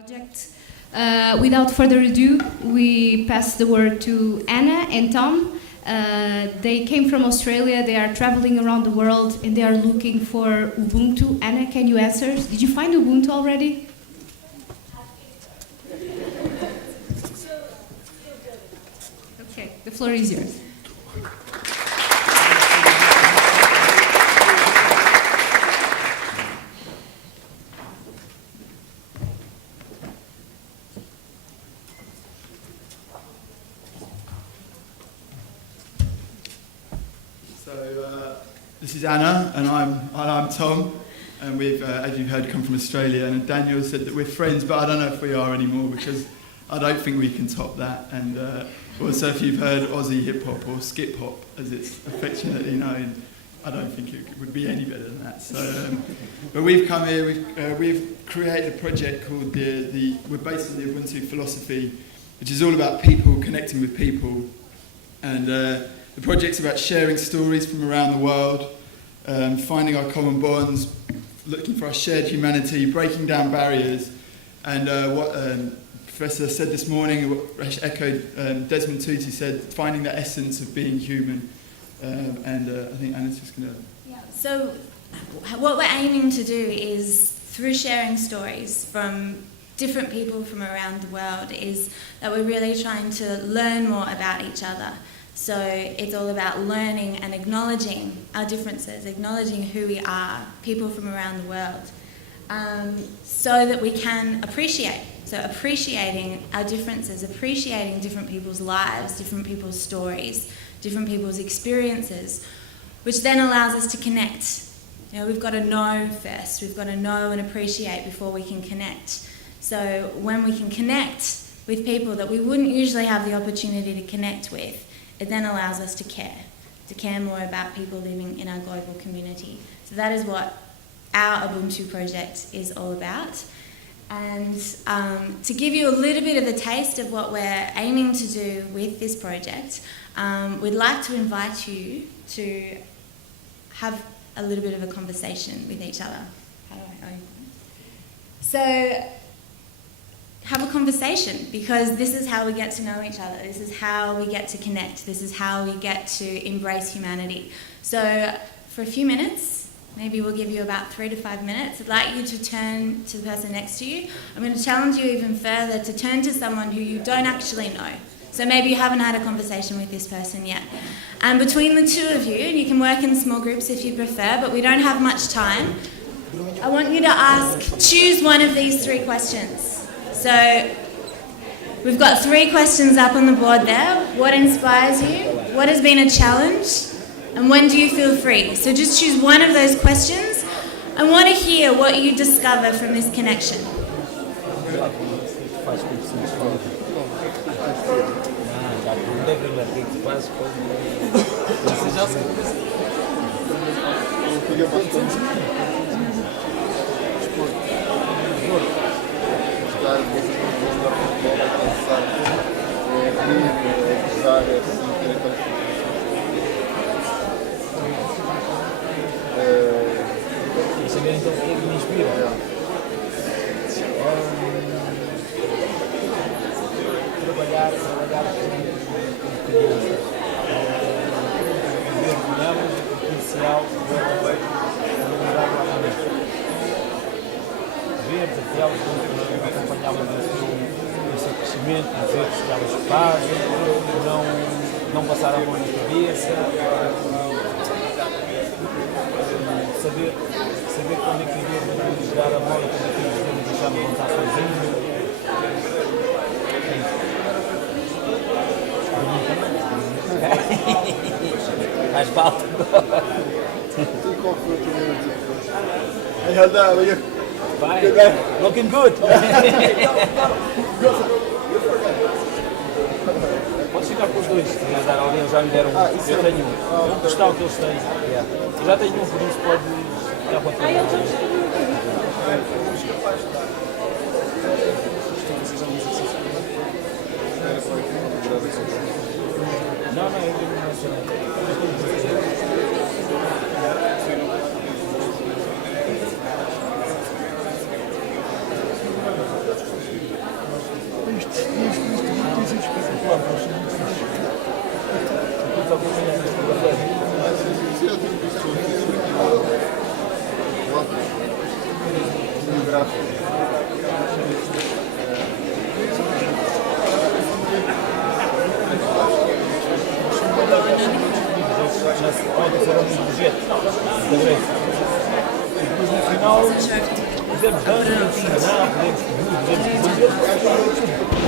Project. Without further ado, we pass the word to Anna and Tom. They came from Australia, they are traveling around the world, and they are looking for Ubuntu. Anna, can you answer? Did you find Ubuntu already? Okay, the floor is yours. This is Anna, and I'm Tom, and we've, as you've heard, come from Australia. And Daniel said that we're friends, but I don't know if we are anymore because I don't think we can top that. And also, if you've heard Aussie hip hop or skip hop, as it's affectionately known, I don't think it would be any better than that. So, but we've come here. We've created a project called we're based on the Ubuntu philosophy, which is all about people connecting with people, and the project's about sharing stories from around the world, finding our common bonds, looking for our shared humanity, breaking down barriers, and what Professor said this morning, what Resh echoed, Desmond Tutu said, finding the essence of being human. And I think Anna's just going to... Yeah. So what we're aiming to do is, through sharing stories from different people from around the world, is that we're really trying to learn more about each other. So it's all about learning and acknowledging our differences, acknowledging who we are, people from around the world, so that we can appreciate. So appreciating our differences, appreciating different people's lives, different people's stories, different people's experiences, which then allows us to connect. You know, we've got to know first. We've got to know and appreciate before we can connect. So when we can connect with people that we wouldn't usually have the opportunity to connect with, it then allows us to care more about people living in our global community. So that is what our Ubuntu project is all about. And to give you a little bit of a taste of what we're aiming to do with this project, we'd like to invite you to have a little bit of a conversation with each other. How do I open? So, have a conversation, because this is how we get to know each other. This is how we get to connect. This is how we get to embrace humanity. So for a few minutes, maybe we'll give you about 3 to 5 minutes, I'd like you to turn to the person next to you. I'm going to challenge you even further to turn to someone who you don't actually know. So maybe you haven't had a conversation with this person yet. And between the two of you, and you can work in small groups if you prefer, but we don't have much time, I want you to choose one of these 3 questions. So we've got 3 questions up on the board there. What inspires you? What has been a challenge? And when do you feel free? So just choose one of those questions. I want to hear what you discover from this connection. Saber então o que me inspira. Trabalhar com crianças. Mergulhamos o potencial da humanidade lá dentro. Ver, desafiá-los, acompanhá-los nesse crescimento, nos erros que elas fazem, não passar a mão na cabeça, saber quando é que devemos dar a bola, quando é que devemos deixar de montar sozinho. Faz falta. Bye. Looking good. Podes ficar com os 2, se quiser dar alguém, já me deram um. Eu tenho um. Vou testar o que eles têm. Eu já tenho um, por isso pode ficar para trás. Não, eu digo Já se pode ser um projeto da Grécia. E depois no final podemos ensinar,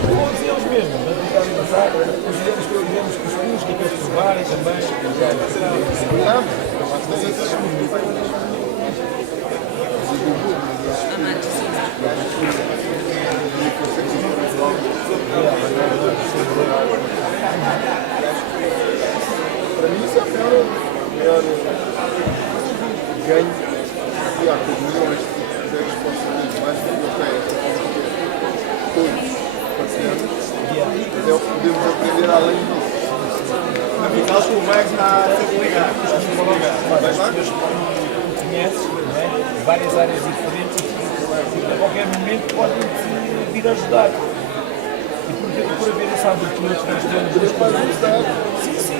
podemos eles mesmos, não tentar passar, fizemos cuscuz que queres provar e também. Para mim isso é o melhor ganho que há com milhões de projetos que possam ser mais do que eu tenho todos parceiros, mas é o que podemos aprender além disso. Afinal, o Max está a ser ligado. Conheces, não é? Várias áreas diferentes e a qualquer momento podem vir ajudar. E por haver essa abertura que nós temos das coisas. Sim.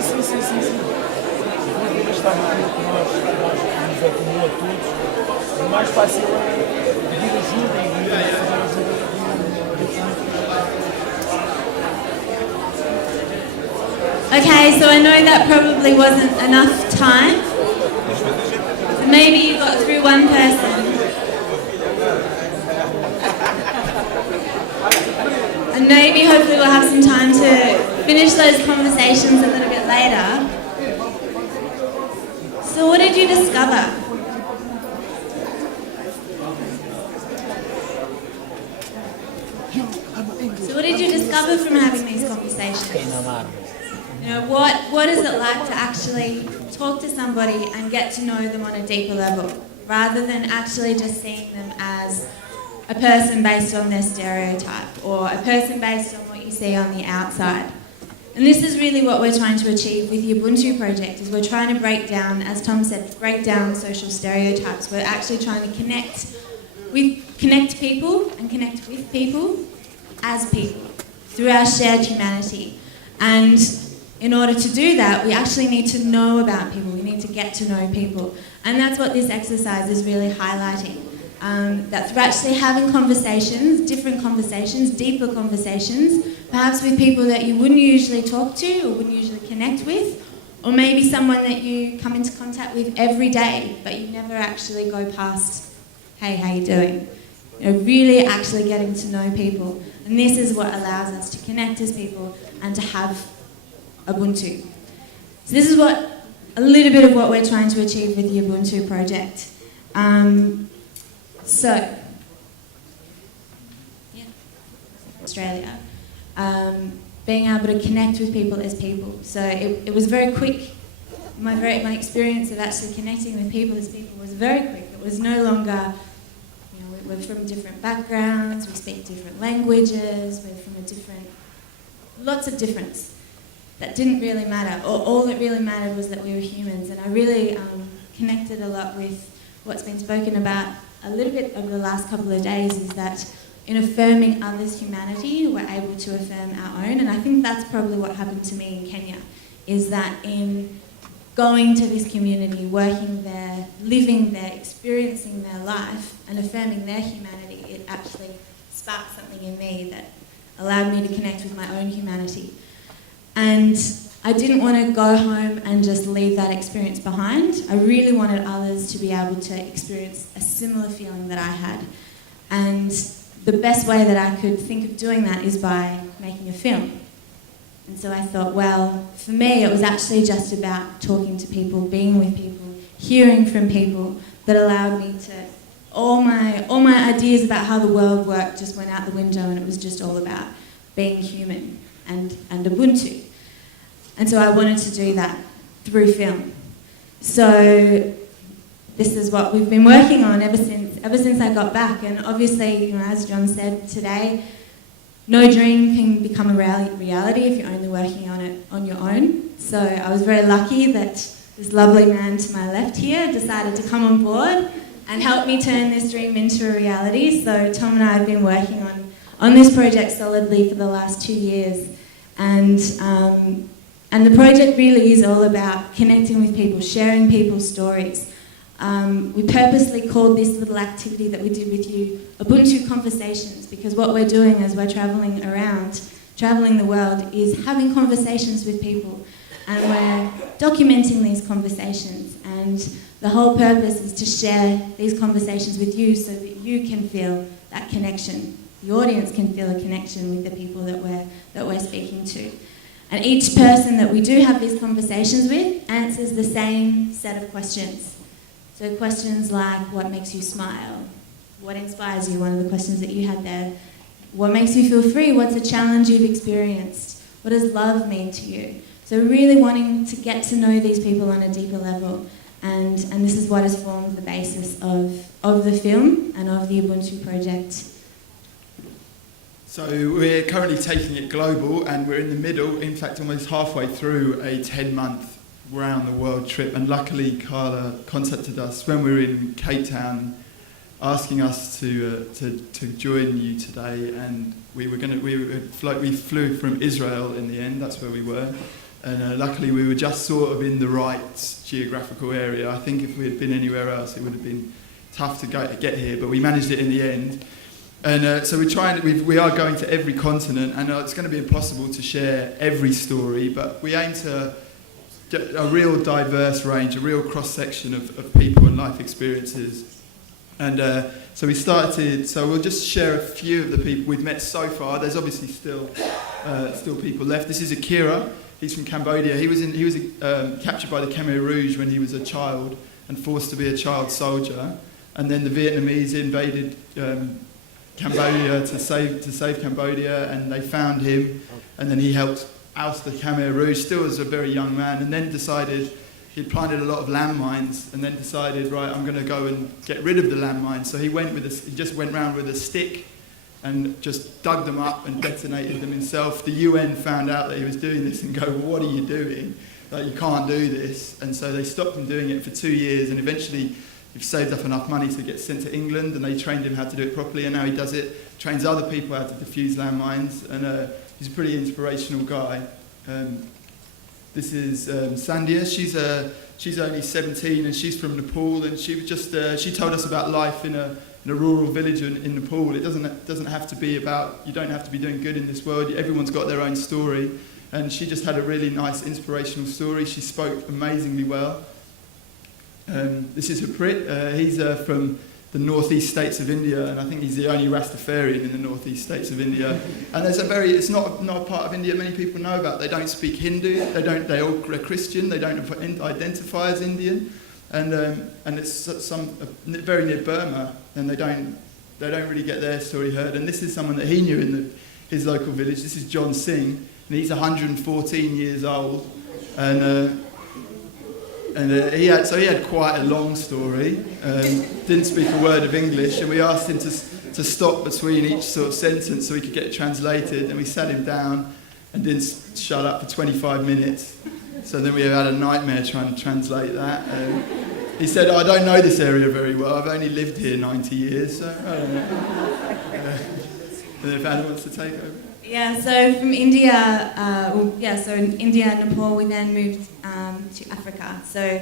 Por haver esta abertura que nós nos acumula a todos, o mais fácil é pedir ajuda e fazer ajuda. Okay, so I know that probably wasn't enough time. So maybe you got through one person. And maybe hopefully we'll have some time to finish those conversations a little bit later. So what did you discover? So what did you discover from having these conversations? You know, what is it like to actually talk to somebody and get to know them on a deeper level, rather than actually just seeing them as a person based on their stereotype or a person based on what you see on the outside? And this is really what we're trying to achieve with the Ubuntu project, is we're trying to break down, as Tom said, break down social stereotypes. We're actually trying to connect people and connect with people as people through our shared humanity. And in order to do that, we actually need to know about people. We need to get to know people. And that's what this exercise is really highlighting. That through actually having conversations, different conversations, deeper conversations, perhaps with people that you wouldn't usually talk to or wouldn't usually connect with, or maybe someone that you come into contact with every day, but you never actually go past, hey, how you doing? You know, really actually getting to know people. And this is what allows us to connect as people and to have Ubuntu. So this is a little bit of what we're trying to achieve with the Ubuntu project. Australia, being able to connect with people as people. So it was very quick. My experience of actually connecting with people as people was very quick. It was no longer, you know, we're from different backgrounds, we speak different languages, we're from lots of difference. That didn't really matter. All that really mattered was that we were humans, and I really connected a lot with what's been spoken about a little bit over the last couple of days, is that in affirming others' humanity, we're able to affirm our own. And I think that's probably what happened to me in Kenya, is that in going to this community, working there, living there, experiencing their life and affirming their humanity, it actually sparked something in me that allowed me to connect with my own humanity. And I didn't want to go home and just leave that experience behind. I really wanted others to be able to experience a similar feeling that I had. And the best way that I could think of doing that is by making a film. And so I thought, well, for me it was actually just about talking to people, being with people, hearing from people, that allowed me to, all my ideas about how the world worked just went out the window, and it was just all about being human and Ubuntu. And so I wanted to do that through film. So this is what we've been working on ever since I got back. And obviously, you know, as John said today, no dream can become a reality if you're only working on it on your own. So I was very lucky that this lovely man to my left here decided to come on board and help me turn this dream into a reality. So Tom and I have been working on this project solidly for the last 2 years. And And the project really is all about connecting with people, sharing people's stories. We purposely called this little activity that we did with you Ubuntu Conversations, because what we're doing as we're travelling around, travelling the world, is having conversations with people, and we're documenting these conversations, and the whole purpose is to share these conversations with you so that you can feel that connection. The audience can feel a connection with the people that we're speaking to. And each person that we do have these conversations with answers the same set of questions. So questions like, what makes you smile? What inspires you? One of the questions that you had there. What makes you feel free? What's a challenge you've experienced? What does love mean to you? So really wanting to get to know these people on a deeper level. And this is what has formed the basis of the film and of the Ubuntu project. So we're currently taking it global, and we're in the middle, in fact almost halfway through a 10-month round the world trip, and luckily Carla contacted us when we were in Cape Town asking us to join you today, and we flew from Israel in the end, that's where we were, and luckily we were just sort of in the right geographical area. I think if we had been anywhere else it would have been tough to get here, but we managed it in the end. And so we are going to every continent, and it's going to be impossible to share every story, but we aim to get a real diverse range, a real cross-section of people and life experiences. And so we'll just share a few of the people we've met so far. There's obviously still people left. This is Akira. He's from Cambodia. He was captured by the Khmer Rouge when he was a child and forced to be a child soldier. And then the Vietnamese invaded Cambodia to save Cambodia, and they found him, and then he helped oust the Khmer Rouge, still as a very young man, and then decided he'd planted a lot of landmines, and then decided, right, I'm going to go and get rid of the landmines. So he just went round with a stick and just dug them up and detonated them himself. The UN found out that he was doing this and go, well, what are you doing? Like, you can't do this. And so they stopped him doing it for 2 years, and eventually he's saved up enough money to get sent to England, and they trained him how to do it properly, and now he does it, trains other people how to defuse landmines, and he's a pretty inspirational guy. This is Sandhya. She's only 17, and she's from Nepal, and she told us about life in a rural village in Nepal. It doesn't have to be about, you don't have to be doing good in this world. Everyone's got their own story, and she just had a really nice inspirational story. She spoke amazingly well. This is Huprit. He's from the northeast states of India, and I think he's the only Rastafarian in the northeast states of India. And it's not a part of India many people know about. They don't speak Hindu. They all are Christian. They don't identify as Indian, and it's very near Burma, and they don't really get their story heard. And this is someone that he knew in his local village. This is John Singh, and he's 114 years old, and he had quite a long story. Didn't speak a word of English, and we asked him to stop between each sort of sentence so he could get it translated. And we sat him down and didn't shut up for 25 minutes. So then we had a nightmare trying to translate that. He said, I don't know this area very well. I've only lived here 90 years, so I don't know. And then if Anna wants to take over. Yeah, so from India, so in India and Nepal, we then moved to Africa. So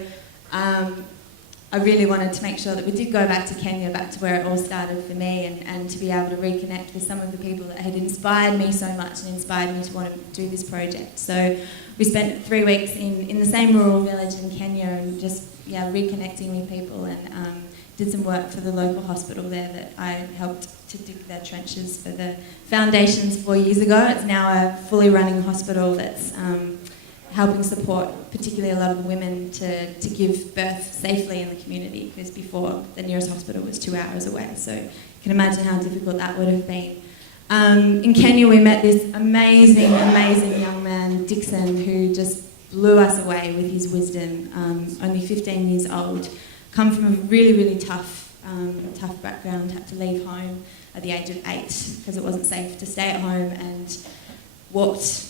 I really wanted to make sure that we did go back to Kenya, back to where it all started for me, and to be able to reconnect with some of the people that had inspired me so much and inspired me to want to do this project. So we spent 3 weeks in the same rural village in Kenya, and just reconnecting with people, and did some work for the local hospital there that I helped to dig their trenches for the foundations 4 years ago. It's now a fully running hospital that's helping support particularly a lot of the women to give birth safely in the community, because before the nearest hospital was 2 hours away. So you can imagine how difficult that would have been. In Kenya we met this amazing young man, Dixon, who just blew us away with his wisdom. Only 15 years old, come from a really, really tough background, had to leave home at the age of 8 because it wasn't safe to stay at home, and walked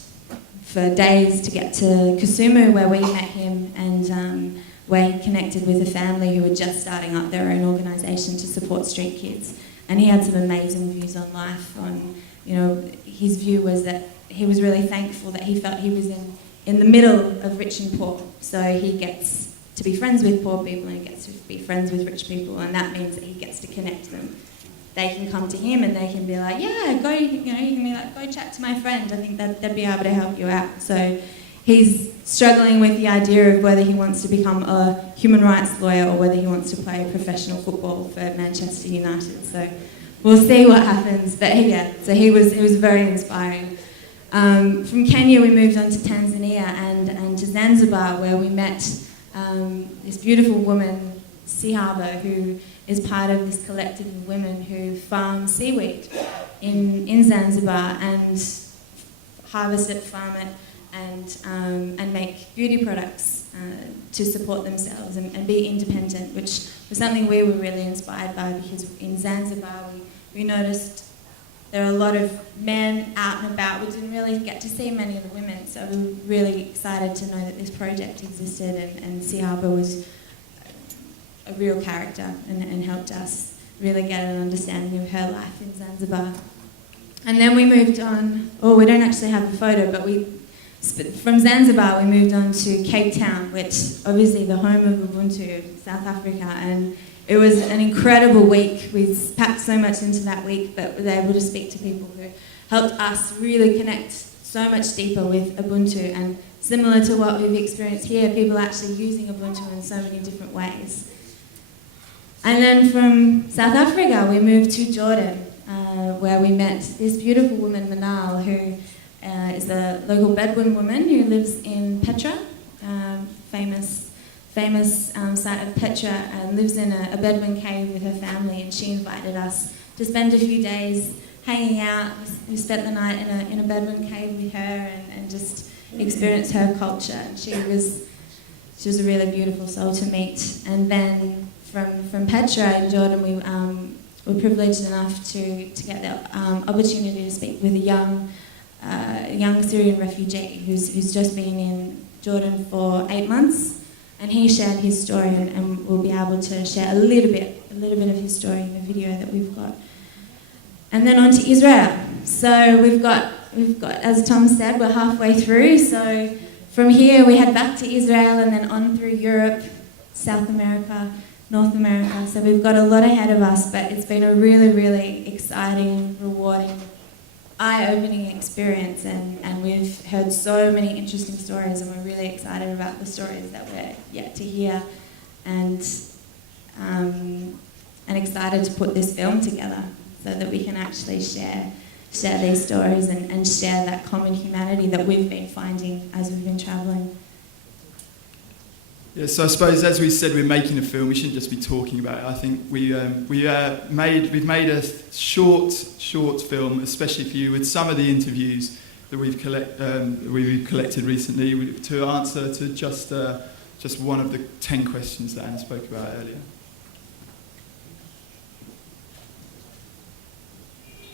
for days to get to Kisumu, where we met him, and where he connected with a family who were just starting up their own organisation to support street kids. And he had some amazing views on life. His view was that he was really thankful that he felt he was in the middle of rich and poor. So he gets to be friends with poor people and he gets to be friends with rich people, and that means that he gets to connect them. They can come to him and they can be like, yeah, go, you can be like, go chat to my friend. I think that they'd be able to help you out. So he's struggling with the idea of whether he wants to become a human rights lawyer or whether he wants to play professional football for Manchester United. So we'll see what happens. But yeah, so he was very inspiring. From Kenya, we moved on to Tanzania and to Zanzibar, where we met this beautiful woman, Sihaba, who is part of this collective of women who farm seaweed in Zanzibar and harvest it, farm it, and make beauty products to support themselves and be independent, which was something we were really inspired by, because in Zanzibar we noticed there are a lot of men out and about. We didn't really get to see many of the women, so we were really excited to know that this project existed, and Sihaba was a real character and helped us really get an understanding of her life in Zanzibar. And then we moved on, we don't actually have a photo, but from Zanzibar we moved on to Cape Town, which obviously the home of Ubuntu, South Africa, and it was an incredible week. We packed so much into that week, but we were able to speak to people who helped us really connect so much deeper with Ubuntu, and similar to what we've experienced here, people actually using Ubuntu in so many different ways. And then from South Africa, we moved to Jordan, where we met this beautiful woman, Manal, who is a local Bedouin woman who lives in Petra, famous site of Petra, and lives in a Bedouin cave with her family, and she invited us to spend a few days hanging out. We spent the night in a Bedouin cave with her and just experienced her culture. And she was a really beautiful soul to meet. And then from Petra in Jordan, we were privileged enough to get the opportunity to speak with a young Syrian refugee who's just been in Jordan for 8 months, and he shared his story, and we'll be able to share a little bit of his story in the video that we've got. And then on to Israel. So we've got, as Tom said, we're halfway through. So from here we head back to Israel and then on through Europe, South America, North America. So we've got a lot ahead of us, but it's been a really, really exciting, rewarding, eye-opening experience, and we've heard so many interesting stories, and we're really excited about the stories that we're yet to hear, and excited to put this film together so that we can actually share these stories and share that common humanity that we've been finding as we've been travelling. Yeah, so I suppose, as we said, we're making a film. We shouldn't just be talking about it. I think we've made a short film, especially for you, with some of the interviews that we've collected recently to answer to just one of the 10 questions that Anna spoke about earlier.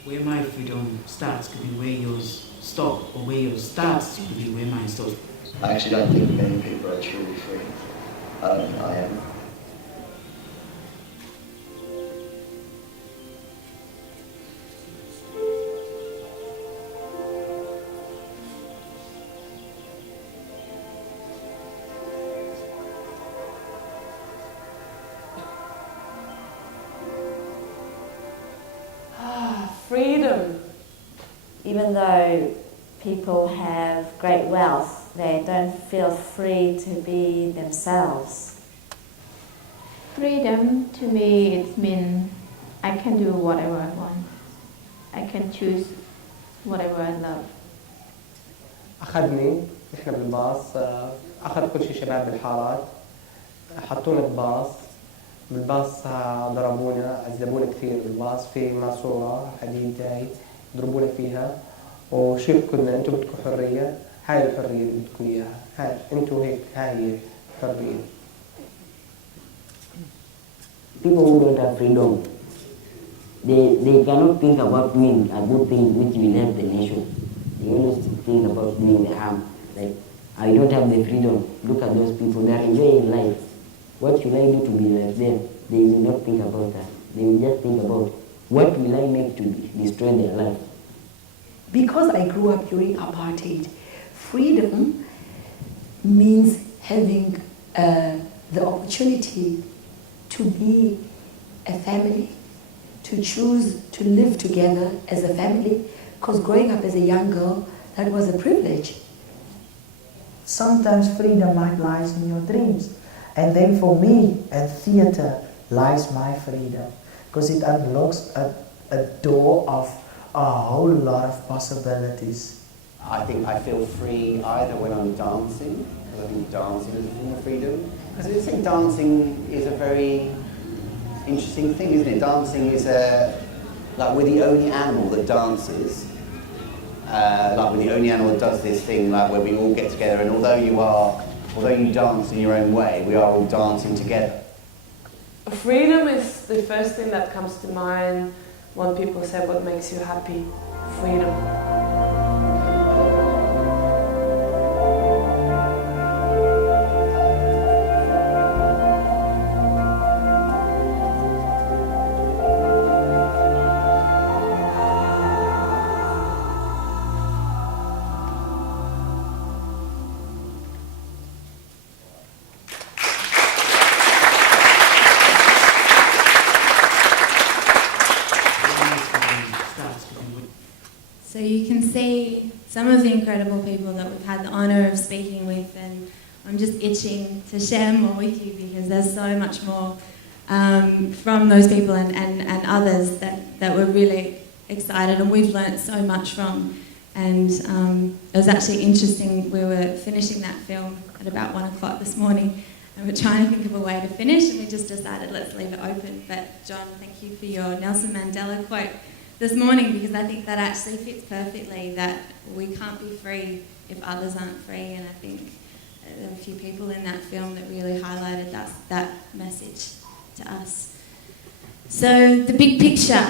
Where my freedom starts could be where yours stops, or where yours starts could be where mine stops. I actually don't think many people are truly free. I don't think I am. Freedom. Even though people have great wealth, they don't feel free to be themselves. Freedom to me, it means I can do whatever I want. I can choose whatever I love. أخذني إحنا بالباص، أخذ كل شيء شباب بالحارات، حطونا بالباص، بالباص ضربونا، عذبونا كثير بالباص، في ماسورة حديد جاي يضربونا فيها، وشو يقولنا أنتم بدكم حرية، هاي الحرية اللي بدكم إياها، هاي أنتم هيك، هاي هي الحرية. People who don't have freedom, they cannot think about doing a good thing which will help the nation. They always think about doing the harm. Like, I don't have the freedom. Look at those people, they are enjoying life. What should I do to be like them? They will not think about that. They will just think about what will I make to destroy their life. Because I grew up during apartheid, freedom means having the opportunity to be a family, to choose to live together as a family, because growing up as a young girl, that was a privilege. Sometimes freedom lies in your dreams. And then for me, at theatre, lies my freedom. Because it unlocks a door of a whole lot of possibilities. I think I feel free either when I'm dancing, because I think dancing is a form of freedom. Because I just think dancing is a very interesting thing, isn't it? Dancing is like we're the only animal that dances. Like we're the only animal that does this thing, like where we all get together, and although you dance in your own way, we are all dancing together. Freedom is the first thing that comes to mind when people say what makes you happy. Freedom. So you can see some of the incredible people that we've had the honour of speaking with, and I'm just itching to share more with you because there's so much more from those people and others that we're really excited and we've learnt so much from. And it was actually interesting, we were finishing that film at about 1 o'clock this morning and we're trying to think of a way to finish, and we just decided let's leave it open. But John, thank you for your Nelson Mandela quote this morning, because I think that actually fits perfectly, that we can't be free if others aren't free, and I think there were a few people in that film that really highlighted that message to us. So the big picture,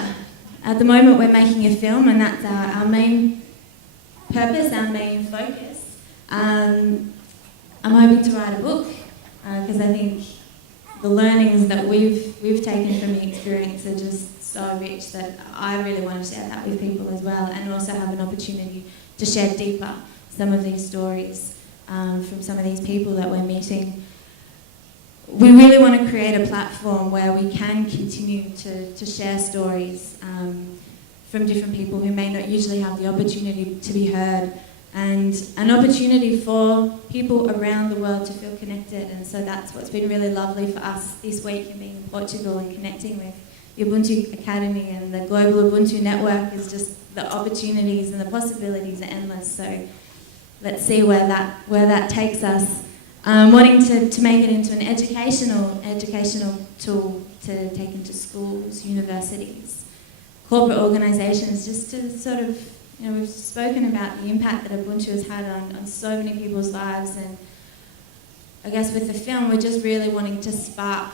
at the moment we're making a film, and that's our main purpose, our main focus. I'm hoping to write a book, because I think the learnings that we've taken from the experience are just so rich that I really want to share that with people as well, and also have an opportunity to share deeper some of these stories from some of these people that we're meeting. We really want to create a platform where we can continue to share stories from different people who may not usually have the opportunity to be heard, and an opportunity for people around the world to feel connected. And so that's what's been really lovely for us this week in being in Portugal and connecting with the Ubuntu Academy and the Global Ubuntu Network. Is just the opportunities and the possibilities are endless. So let's see where that takes us. Wanting to make it into an educational tool to take into schools, universities, corporate organisations, just to sort of, we've spoken about the impact that Ubuntu has had on so many people's lives, and I guess with the film we're just really wanting to spark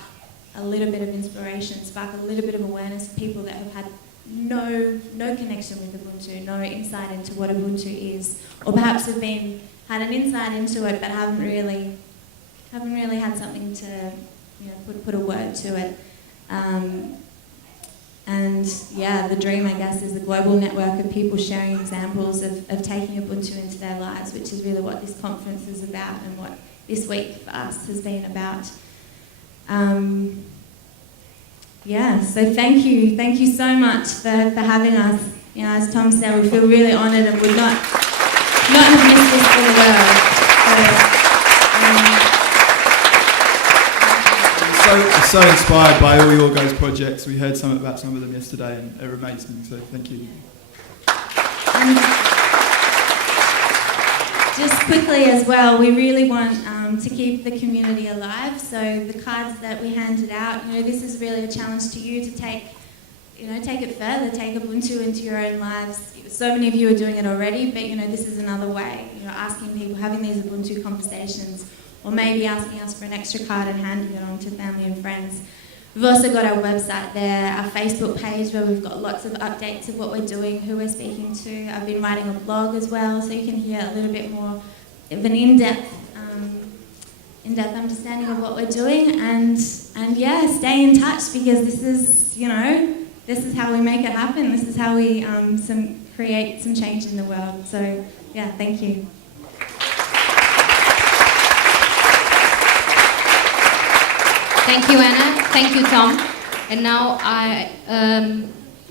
a little bit of inspiration, spark a little bit of awareness of people that have had no connection with Ubuntu, no insight into what Ubuntu is, or perhaps have had an insight into it but haven't really had something to put a word to it. And yeah, the dream, I guess, is a global network of people sharing examples of taking Ubuntu into their lives, which is really what this conference is about and what this week for us has been about. So thank you so much for having us. As Tom said, we feel really honoured and would not have missed this for the world. So inspired by all your guys' projects. We heard about some of them yesterday and they're amazing, so thank you. Just quickly as well, we really want to keep the community alive. So the cards that we handed out, this is really a challenge to you to take it further, take Ubuntu into your own lives. So many of you are doing it already, but this is another way. Asking people, having these Ubuntu conversations, or maybe asking us for an extra card and handing it on to family and friends. We've also got our website there, our Facebook page where we've got lots of updates of what we're doing, who we're speaking to. I've been writing a blog as well, so you can hear a little bit more of an in-depth understanding of what we're doing. And stay in touch, because this is how we make it happen. This is how we create some change in the world. So yeah, thank you. Thank you, Anna. Thank you, Tom. And now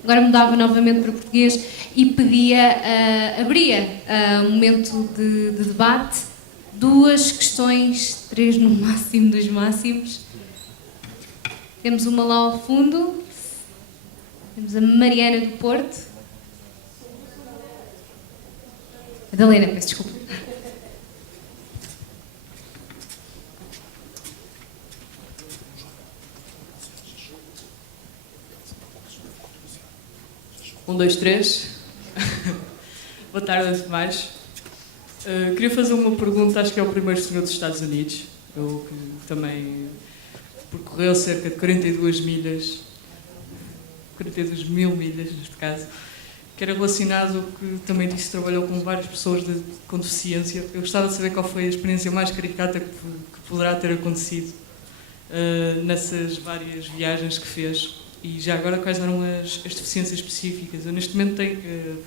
agora mudava novamente para português e pedia, abria um momento de debate, 2 questões, 3 no máximo dos máximos. Temos uma lá ao fundo, temos a Mariana do Porto. Madalena, peço desculpa. Um, dois, três. Boa tarde, antes de mais. Queria fazer uma pergunta, acho que é o primeiro senhor dos Estados Unidos, eu que também percorreu cerca de 42 mil milhas, neste caso, que era relacionado, que também disse que trabalhou com várias pessoas com deficiência. Eu gostava de saber qual foi a experiência mais caricata que poderá ter acontecido nessas várias viagens que fez. E já agora, quais eram as deficiências específicas? Eu, neste momento,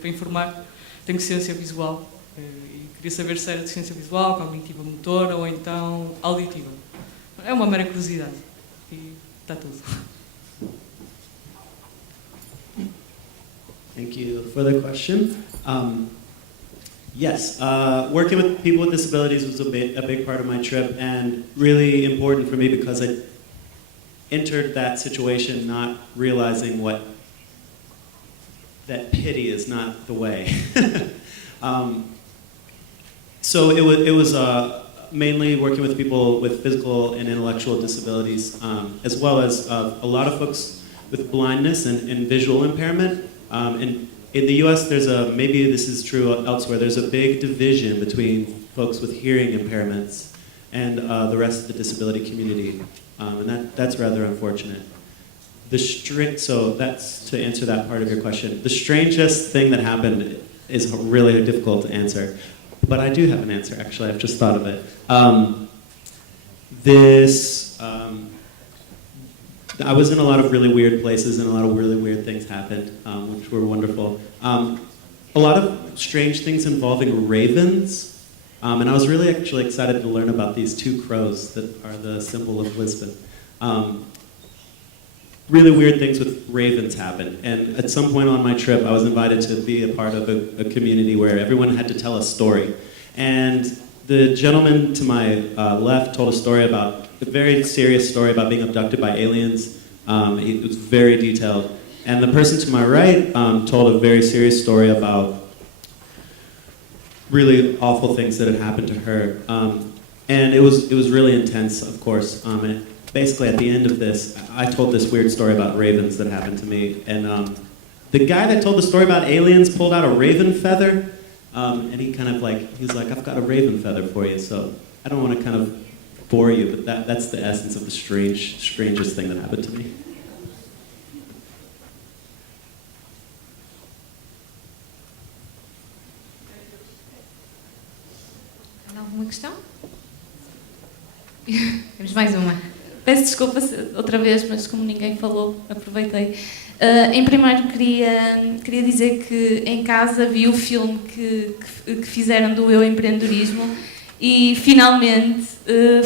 para informar, tenho deficiência visual. E queria saber se era deficiência visual, cognitiva motora ou então auditiva. É uma mera curiosidade. E está tudo. Thank you for the question. Yes, working with people with disabilities was a big part of my trip and really important for me because I entered that situation not realizing that pity is not the way. So it was mainly working with people with physical and intellectual disabilities, as well as a lot of folks with blindness and visual impairment. And in the US, maybe this is true elsewhere, there's a big division between folks with hearing impairments and the rest of the disability community. And that's rather unfortunate. So that's to answer that part of your question. The strangest thing that happened is really difficult to answer, but I do have an answer, actually. I've just thought of it. I was in a lot of really weird places and a lot of really weird things happened, which were wonderful. A lot of strange things involving ravens. And I was really actually excited to learn about these 2 crows that are the symbol of Lisbon. Really weird things with ravens happened. And at some point on my trip, I was invited to be a part of a community where everyone had to tell a story. And the gentleman to my left told a very serious story about being abducted by aliens. It was very detailed. And the person to my right told a very serious story about really awful things that had happened to her. And it was really intense, of course. And basically at the end of this, I told this weird story about ravens that happened to me. And the guy that told the story about aliens pulled out a raven feather. And he was like, I've got a raven feather for you. So I don't want to kind of bore you, but that's the essence of the strangest thing that happened to me. Alguma questão? Temos mais uma. Peço desculpa outra vez, mas como ninguém falou, aproveitei. Em primeiro, queria dizer que em casa vi o filme que fizeram do Eu Empreendedorismo e finalmente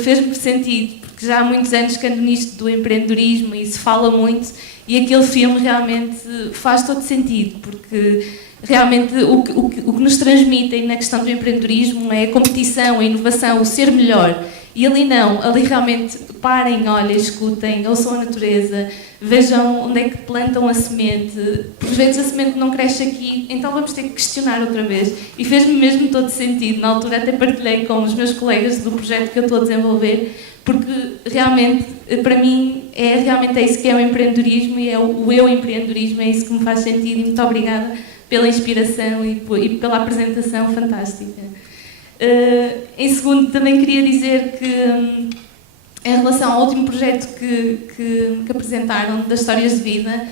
fez-me sentido, porque já há muitos anos que ando nisto do empreendedorismo e se fala muito, e aquele filme realmente faz todo sentido, porque realmente o que nos transmitem na questão do empreendedorismo é a competição, a inovação, o ser melhor. E ali não, ali realmente parem, olhem, escutem, ouçam a natureza, vejam onde é que plantam a semente. Por vezes a semente não cresce aqui, então vamos ter que questionar outra vez. E fez-me mesmo todo sentido. Na altura até partilhei com os meus colegas do projeto que eu estou a desenvolver, porque realmente, para mim, realmente é isso que é o empreendedorismo e é o eu empreendedorismo, é isso que me faz sentido. E muito obrigada pela inspiração e pela apresentação fantástica. Em segundo, também queria dizer que, em relação ao último projeto que apresentaram, das histórias de vida,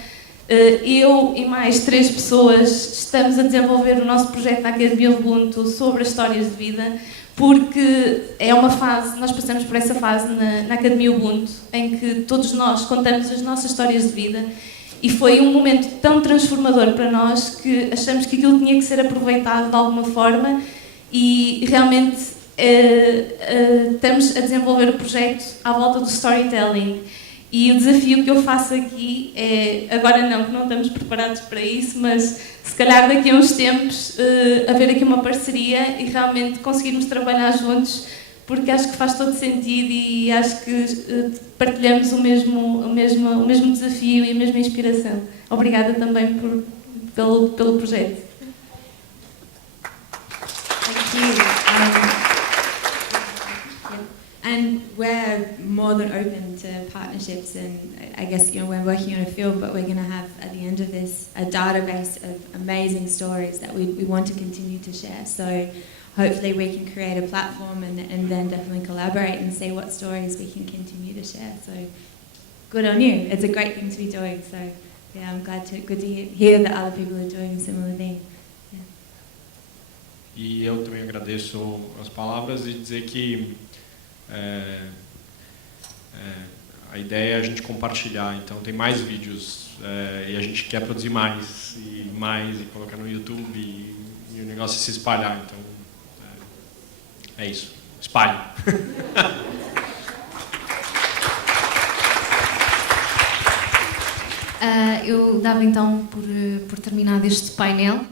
eu e mais 3 pessoas estamos a desenvolver o nosso projeto na Academia Ubuntu sobre as histórias de vida, porque é uma fase, nós passamos por essa fase na Academia Ubuntu, em que todos nós contamos as nossas histórias de vida, e foi um momento tão transformador para nós que achamos que aquilo tinha que ser aproveitado de alguma forma. E realmente estamos a desenvolver o projeto à volta do storytelling. E o desafio que eu faço aqui é, agora não, que não estamos preparados para isso, mas se calhar daqui a uns tempos haver aqui uma parceria e realmente conseguirmos trabalhar juntos, porque acho que faz todo sentido e acho que partilhamos o mesmo desafio e a mesma inspiração. Obrigada também pelo projeto. Thank you. And we're more than open to partnerships, and I guess we're working on a field, but we're going to have at the end of this a database of amazing stories that we want to continue to share. So hopefully we can create a platform and then definitely collaborate and see what stories we can continue to share. So good on you. It's a great thing to be doing. So yeah, I'm good to hear that other people are doing a similar thing. Yeah. E eu também agradeço as palavras e dizer que a ideia é a gente compartilhar, então tem mais vídeos e a gente quer produzir mais e colocar no YouTube e o negócio se espalhar, então é isso, espalhe. Eu dava então por terminado este painel.